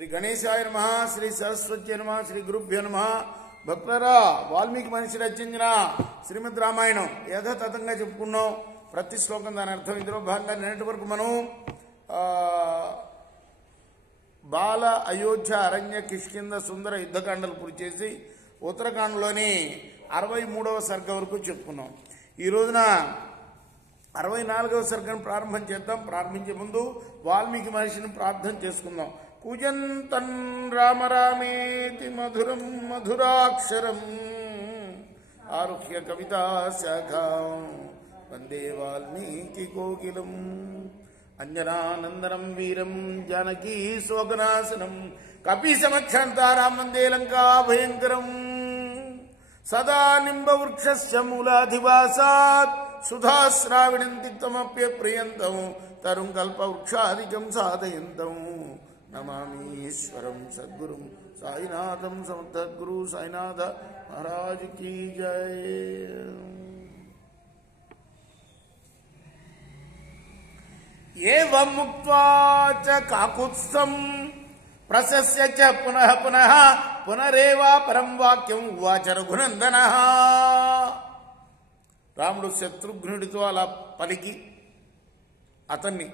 శ్రీ గణేశాయ నమః, శ్రీ సరస్వతి నమః, శ్రీ గురుభ్యో నమః. భక్తులారా, వాల్మీకి మహర్షి రచించిన శ్రీమద్ రామాయణం యథాతథంగా చెప్పుకున్నాం. ప్రతి శ్లోకం దాని అర్థం. ఇందులో భాగంగా నిన్నటి వరకు మనం బాల, అయోధ్య, అరణ్య, కిష్కింద, సుందర యుద్ధకాండలు పూర్తి చేసి ఉత్తరాఖండ్లోని 63వ సర్గ వరకు చెప్పుకున్నాం. ఈ రోజున 64వ సర్గను ప్రారంభం చేద్దాం. ప్రారంభించే ముందు వాల్మీకి మహర్షిని ప్రార్థన చేసుకుందాం. కూజంతన్ రామ రామేతి మధురం మధురాక్షరం ఆరుహ్య కవితా శాఖాం వందే వాల్మీకి కోకిలం అంజనానందనం వీరం జానకీ శోకనాశనం కపి సమక్షంతారాం వందే లంకా భయంకరం సదా నింబవృక్షస్య మూలాధివాసాత్ సుధాశ్రావిణం తిక్తమప్యప్రియంతం తరుం కల్పవృక్షాదికం సాధయంతం నమామీశ్వరం సద్గురుం సాయినాథం సమర్థగురు సాయినాథ మహారాజ్ కీ జై. ఏవం ముక్త్వా చ కాకుత్స్థం ప్రశస్య చ పునః పునః పునరేవా పరం వాక్యం ఉవాచ రఘునందనః. రాముడు శత్రుఘ్నుడితో అలా పలికి అతన్ని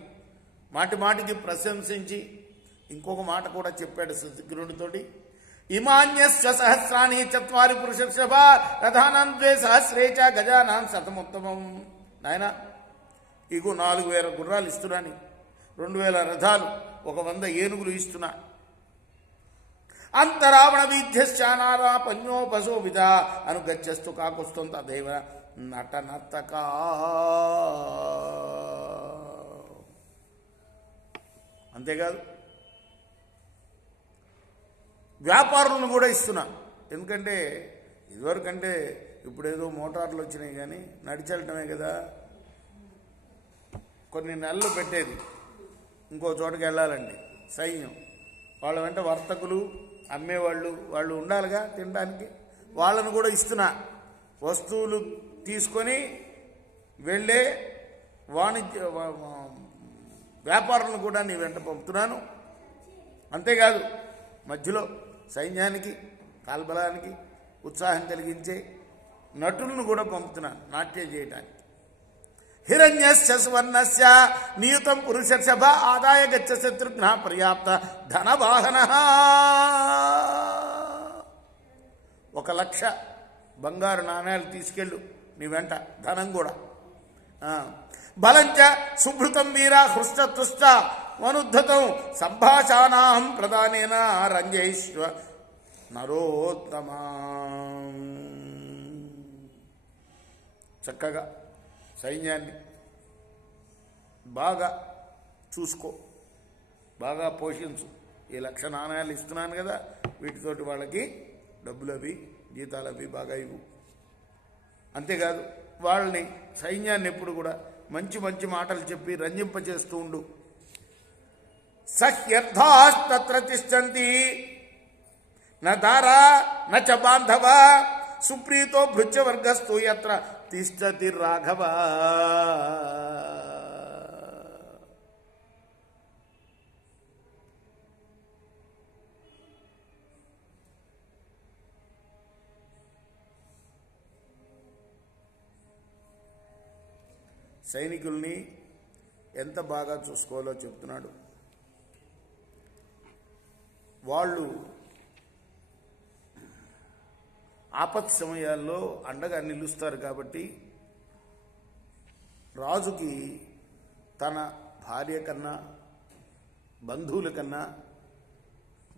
మాటి మాటికి ప్రశంసించి ఇంకొక మాట కూడా చెప్పాడు శత్రుఘ్నుడితోటి. ఇమాన్యస్య సహస్రాణి చత్వారి పురుషర్షభ రథానాం ద్వే సహస్రే చ గజానాం శతముత్తమం. నాయన, ఇగో 4000 గుర్రాలు ఇస్తున్నాను, 2000 రథాలు, 100 ఏనుగులు ఇస్తున్నా. అంతరావణ వీధ్యశ్చానారా పన్యోపశోభిత అనుగచ్చస్తు కాకుస్తం తదేవ నటనతకా. అంతేకాదు, వ్యాపారులను కూడా ఇస్తున్నా. ఎందుకంటే ఇదివరకంటే ఇప్పుడేదో మోటార్లు వచ్చినాయి, కానీ నడిచెళ్ళటమే కదా. కొన్ని నెలలు పెట్టేది ఇంకో చోటకి వెళ్ళాలండి సైన్యం. వాళ్ళ వెంట వర్తకులు, అమ్మేవాళ్ళు, వాళ్ళు ఉండాలిగా తినడానికి. వాళ్ళను కూడా ఇస్తున్నా. వస్తువులు తీసుకొని వెళ్ళే వాణిజ్య వ్యాపారులను కూడా నీ వెంట పంపుతున్నాను. అంతేకాదు, మధ్యలో సైన్యానికి, కాల్బలానికి ఉత్సాహం కలిగించే నటులను కూడా పంపుతున్నాను నాట్యం చేయడానికి. హిరణ్యస్య సువర్ణస్య నియుతం పురుషర్షభ ఆదాయ గచ్చ శత్రుఘ్న పర్యాప్త ధనవాహన. 1,00,000 బంగారు నాణ్యాలు తీసుకెళ్ళు నీ వెంట, ధనం కూడా. బలంచ సుభృతం వీర హృష్టతుష్ట వనుద్ధతం సంభాషానాం ప్రధానేన రంజయిష్వ నరోత్తమా. చక్కగా సైన్యాన్ని బాగా చూసుకో, బాగా పోషించు. ఈ 1,00,000 నాణ్యాలు ఇస్తున్నాను కదా, వీటితోటి వాళ్ళకి డబ్బులు అవి, జీతాలు అవి బాగా ఇవ్వు. అంతేకాదు, వాళ్ళని, సైన్యాన్ని ఎప్పుడు కూడా మంచి మంచి మాటలు చెప్పి రంజింపచేస్తూ ఉండు. సహ్యర్థాస్తత్ర తిష్టంతి న దారా న చ బాంధవ సుప్రీతో భృత్యవర్గస్తు యత్ర తిష్టతి రాఘవ. సైనికుల్ని ఎంత బాగా చూసుకోవాలో చెప్తున్నాడు. వాళ్ళు ఆపత్ సమయాల్లో అండగా నిలుస్తారు. కాబట్టి రాజుకి తన భార్య కన్నా, బంధువుల కన్నా,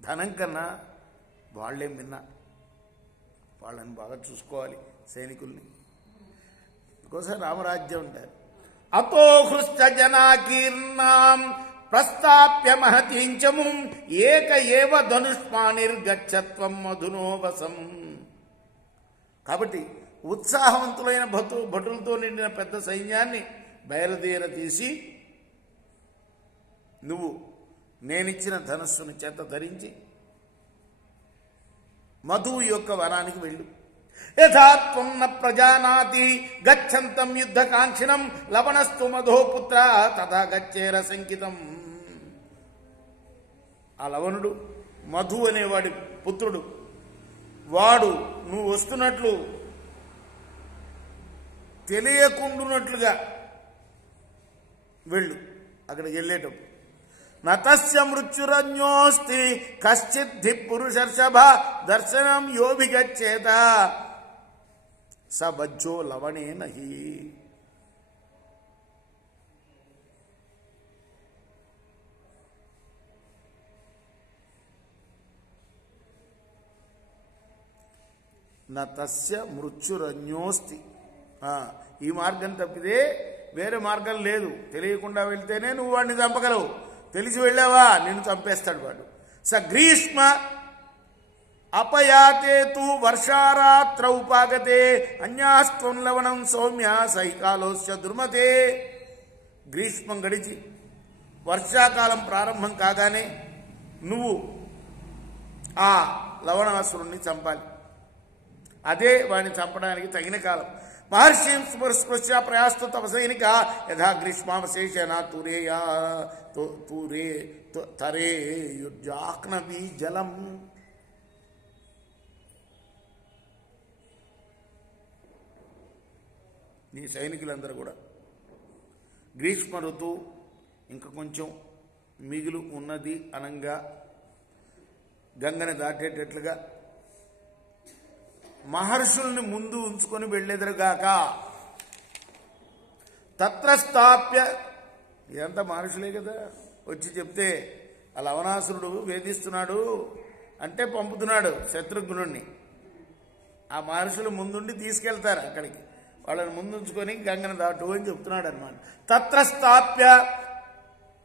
ధనం కన్నా వాళ్ళే మిన్న. వాళ్ళని బాగా చూసుకోవాలి సైనికుల్ని. ఇంకోసారి రామరాజ్యం ఉంటారు. అతో హృష్ట జనాకీర్ణాం ప్రస్తాప్య మహతీంచముం ఏక ఏవ ధనుష్మానిర్గచ్చత్వం మధునోవసం. కాబట్టి ఉత్సాహవంతులైన భటులతో నిండిన పెద్ద సైన్యాన్ని బయలుదేర తీసి నువ్వు నేనిచ్చిన ధనస్సును చేత ధరించి మధువు యొక్క వనానికి వెళ్ళు. యథాత్వం న ప్రజానాతి గచ్చంతం యుద్ధకాంక్షిణం లవణస్తు మధోపుత్ర తథా గచ్చేర సంకితం. ఆ లవణుడు మధు అనేవాడి పుత్రుడు. వాడు నువ్వు వస్తున్నట్లు తెలియకుండునట్లుగా వెళ్ళు. అక్కడికి వెళ్ళేటప్పుడు నతస్య మృత్యురన్యోస్తి కశ్చిద్ధి పురుషర్షభ దర్శనం యోభిగచ్చేత స వజ్జో లవణే నహి. నతస్య మృత్యురన్యోస్తి. ఈ మార్గం తప్పితే వేరే మార్గం లేదు. తెలియకుండా వెళ్తేనే నువ్వు వాడిని చంపగలవు. తెలిసి వెళ్ళావా నిన్ను చంపేస్తాడు వాడు. స గ్రీష్మ అపయాతే తు వర్షారాత్రౌపాగతే అన్యాస్త్వం లవణం సౌమ్య సైకాలోస్య దుర్మతే. గ్రీష్మం గడిచి వర్షాకాలం ప్రారంభం కాగానే నువ్వు ఆ లవణాసురుణ్ణి చంపాలి. అదే వాడిని చంపడానికి తగిన కాలం. మహర్షిం స్పృశ్య ప్రయాస్తు తపసైనిక యథా గ్రీష్మావశేషేణ తరే యుజ్జాహ్నవీ జలం. నీ సైనికులందరూ కూడా గ్రీష్మ ఋతువు ఇంకా కొంచెం మిగులు ఉన్నది అనంగా గంగని దాటేటట్లుగా మహర్షుల్ని ముందు ఉంచుకొని వెళ్ళెదరుగాక. తత్రస్థాప్య, ఇదంతా మహర్షులే కదా వచ్చి చెప్తే, ఆ లవణాసురుడు వేధిస్తున్నాడు అంటే పంపుతున్నాడు శత్రుఘ్నుడిని. ఆ మహర్షులు ముందుండి తీసుకెళ్తారు అక్కడికి, వాళ్ళని ముందుంచుకొని గంగను దాటు అని చెప్తున్నాడు అనమాట. తత్రస్థాప్య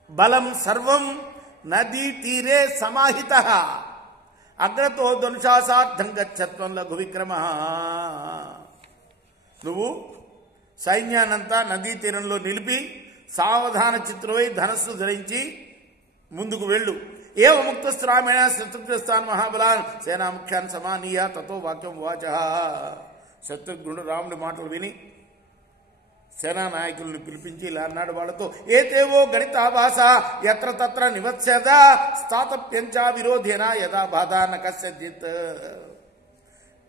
బలం సర్వం నదీ తీరే సమాహిత అగ్రతో ధ్వంసాసార్థం గచ్చత్వం లఘు విక్రమ. నువ్వు సైన్యాన్నంతా నదీ తీరంలో నిలిపి సావధాన చిత్రమై ధనస్సు ధరించి ముందుకు వెళ్ళు. ఏవ ముక్తస్రామేణ శత్రుఘ్నస్థాన్ మహాబలాన్ సేనాముఖ్యాన్ సమానీయ తతో వాక్యం వాచ. శత్రుఘ్నుడు రాముడి మాటలు విని సేనానాయకులను పిలిపించి ఇలా అన్నాడు వాళ్ళతో, ఏతేవో గణితాభాస ఎత్ర తత్ర నివత్స్యద స్థాతప్యంచా విరోధేన యథా బాధా నకస్యజిత్.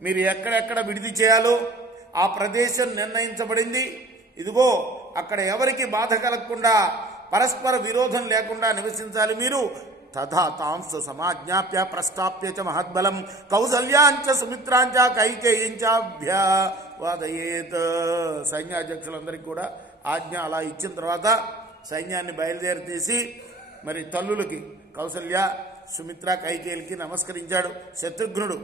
మీరు ఎక్కడెక్కడ విడిది చేయాలో ఆ ప్రదేశం నిర్ణయించబడింది. ఇదిగో అక్కడ ఎవరికి బాధ కలగకుండా పరస్పర విరోధం లేకుండా నివసించాలి మీరు. తథా తాంస సమాజ్ఞాప్య ప్రస్థాప్య చ మహద్బలం కౌసల్యాంచ సుమిత్రాంచ కైకేయించాభ్యవాదయేత్. సైన్యాధ్యక్షులందరికీ కూడా ఆజ్ఞ అలా ఇచ్చిన తర్వాత సైన్యాన్ని బయలుదేరితీసి మరి తల్లులకి కౌసల్య సుమిత్ర కైకేయులకి నమస్కరించాడు శత్రుఘ్నుడు.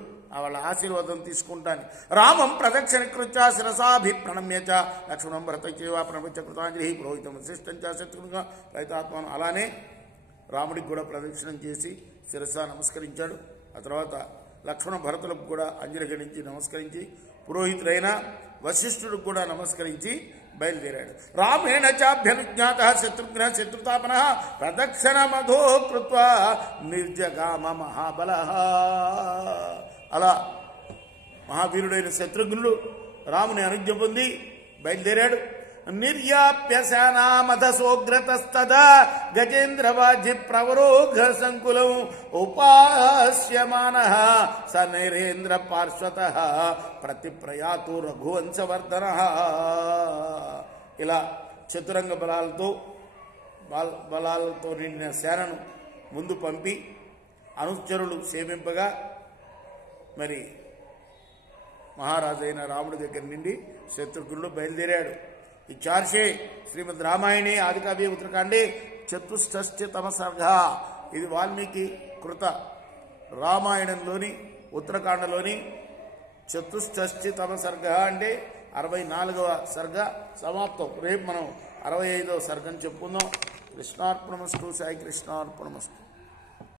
వాళ్ళ ఆశీర్వాదం తీసుకుంటాను. రామం ప్రదక్షిణకృత్య శిరసాభి ప్రణమ్య చ లక్ష్మణం భరతైవ ప్రణమిత్య కృతాంజలి పురోహితం వశిష్టం చ శత్రుఘ్నుగా ప్రయతాత్మను. అలానే రాముడికి కూడా ప్రదక్షిణం చేసి శిరస నమస్కరించాడు. ఆ తర్వాత లక్ష్మణ భరతులకు కూడా అంజలి గణించి నమస్కరించి పురోహితుడైన వశిష్ఠుడికి కూడా నమస్కరించి బయలుదేరాడు. రామేణ చాభ్యనుజ్ఞాత శత్రుఘ్న శత్రుతాపన ప్రదక్షిణ మధో కృత్వా నిర్జగామ మహాబల. అలా మహావీరుడైన శత్రుఘ్నుడు రాముని అనుజ్ఞ పొంది బయలుదేరాడు. నిర్యాప్య సేనామధసోగ్రతస్తదా గజేంద్రవాజి ప్రవరోఘ సంకులం ఉపాస్యమానః స నైరేంద్ర పార్శ్వతః ప్రతిప్రయాతు రఘువంశవర్ధనః. ఇలా చతురంగ బలాలతో నిండిన సేనను ముందు పంపి అనుచరులు సేవింపగా మరి మహారాజైన రాముడి దగ్గర నుండి శత్రుఘ్నుడు బయలుదేరాడు. ఈ చార్షే శ్రీమద్ రామాయణే ఆదికావ్య ఉత్తరకాండే చతుష్షష్టితమ సర్గ. ఇది వాల్మీకి కృత రామాయణంలోని ఉత్తరకాండలోని చతుష్షష్టితమ సర్గ అంటే 64వ సర్గ సమాప్తం. రేపు మనం 65వ సర్గం చెప్పుకుందాం. కృష్ణార్పణమస్తు. సాయి కృష్ణార్పణమస్తు.